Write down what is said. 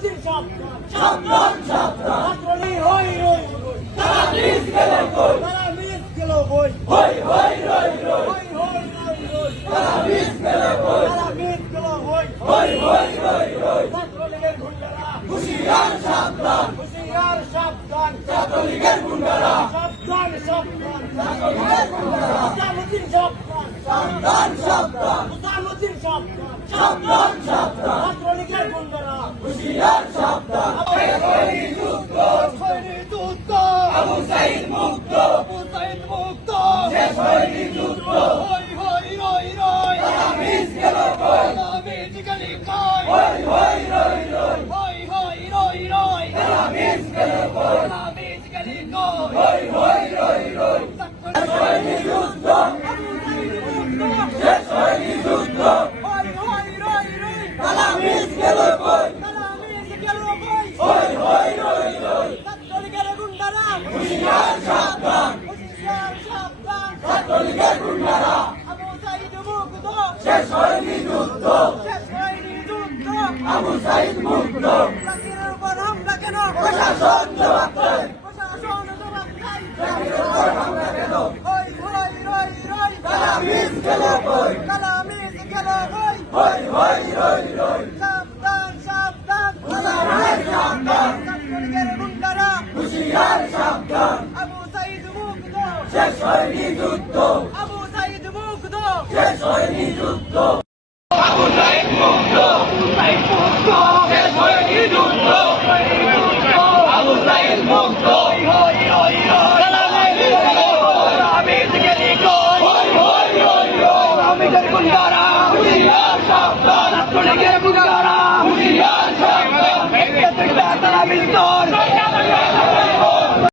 সালামুদ্দিন সাবধান সাবধান সাবধান ছাত্রলীগ হই রই তারা মিস গেল কই? তারা মিস গেল বই হই হই রই রই। হই হই রই রই। তারা মিস গেল কই? তারা মিস গেল বই হই হই রই রই। ছাত্রলীগের গুন্ডারা। হুশিয়ার সাবধান। হুশিয়ার সাবধান। ছাত্রলীগের গুন্ডারা। সাবধান সাবধান। সালামুদ্দিন সাবধান। সাবধান সাবধান। সালামুদ্দিন সাবধান। সাবধান সাবধান ছাত্রলীগের গুন্ডারা হুশিয়ার সাবধান যুদ্ধ হয়নি যুদ্ধ সাইদ মুক্ত। সাইদ মুক্ত। শেষ হয়নি যুদ্ধ। হই হই রই রই। তারা মিস গেল কই? সালামিজ গলি কই? হই হই রই রই। হই হই রই রই। তারা মিস গেল কই সালামিজ গলি কই হই হই রই রই শেষ হয়নি যুদ্ধ শেষ হয়নি যুদ্ধ হই হই রই রই তারা মিস গেল কই সালামিজ গেল কই হই হই রই রই ছাত্রলীগের গুন্ডারা হুশিয়ার সাবধান হুশিয়ার সাবধান ছাত্রলীগের গুন্ডারা আবু সাইদ মুক্ত শেষ হয়নি যুদ্ধ শেষ হয়নি যুদ্ধ আবু সাইদ মুক্ত জাকিরের উপর হামলা কেন প্রশাসন জবাব দেয় প্রশাসন জবাব চাই জাতির উপর হামলা কেন হই হই রই রই তারা মিস গেল কই সালামিজ গেল কই হই হই রই রই সাবধান সাবধান। সাবধান সাবধান। ছাত্রলীগের গুন্ডারা হুশিয়ার সাবধান। আবু সাইদ মুক্ত শেষ হয়নি যুদ্ধ। আবু সাইদ মুক্ত শেষ হয়নি যুদ্ধ।